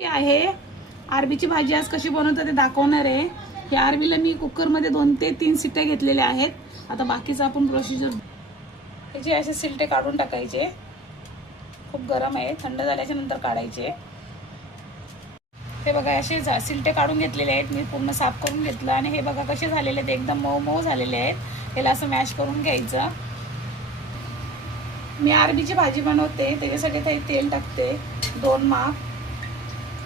आहे अरबीची भाजी आज कशी बनवतो ते दाखवणार आहे। या अरबीला मी कुकरमध्ये 2 ते 3 शिट्ट्या घेतलेल्या आहेत। आता बाकीचं आपण प्रोसिजर याचे असे सिलटे काढून टाकायचे। खूप गरम आहे, थंड झाल्याच्या नंतर काढायचे। हे बघा असे सिलटे काढून घेतलेले आहेत, मी पूर्ण साफ करून घेतलं आणि हे बघा कसे झालेले आहेत, एकदम मऊ मऊ झालेले आहेत। याला असं मॅश करून घ्यायचं। मी अरबीची भाजी बनवते त्याच्यासाठी काही तेल टाकते 2 माप।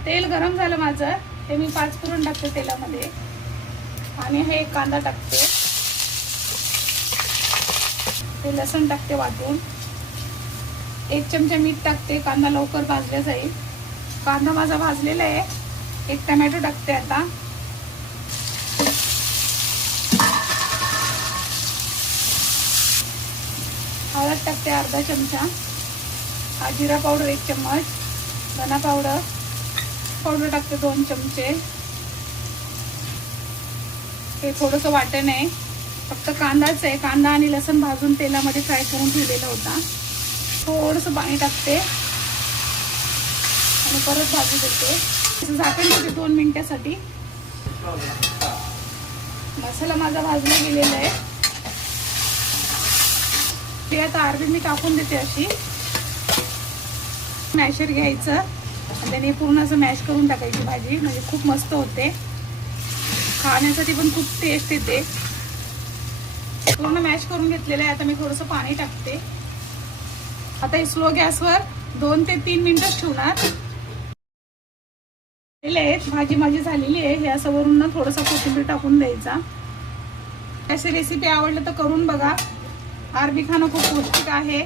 तेल गरम झालं माझं, हे मी 5 पुरण टाकते तेलामध्ये आणि हे एक कांदा टाकते, ते लसूण टाकते वाटून, 1 चमचा मीठ टाकते, कांदा लवकर भाजला जाईल। कांदा माझा भाजलेला आहे, 1 टोमॅटो टाकते। आता हळद टाकते अर्धा चमचा, जिरा पावडर 1 चम्मच, धना पावडर टाकते 2 चमचे। हे थोडंसं वाटण आहे, फक्त कांदाच आहे, कांदा आणि लसूण भाजून तेलामध्ये फ्राय करून ठेवलेला होता। थोडंसं पाणी टाकते आणि परत भाजू देते, झाकण ठेवते 2 मिनिटासाठी। मसाला माझा भाजला गेलेला आहे, ते आता अरबी मी टाकून देते। अशी मॅशर घ्यायचं आणि त्याने पूर्ण असं मॅश करून टाकायची भाजी, म्हणजे खूप मस्त होते, खाण्यासाठी पण खूप टेस्ट येते। पूर्ण मॅश करून घेतलेलं आहे। आता मी थोडंसं पाणी टाकते। आता हे स्लो गॅसवर 2 ते 3 मिनिटच ठेवणार। भाजी माझी झालेली आहे, हे असं वरून ना थोडंसं कोथिंबीर टाकून द्यायचा। अशी रेसिपी आवडलं तर करून बघा, अरबी खाणं खूप पौष्टिक आहे।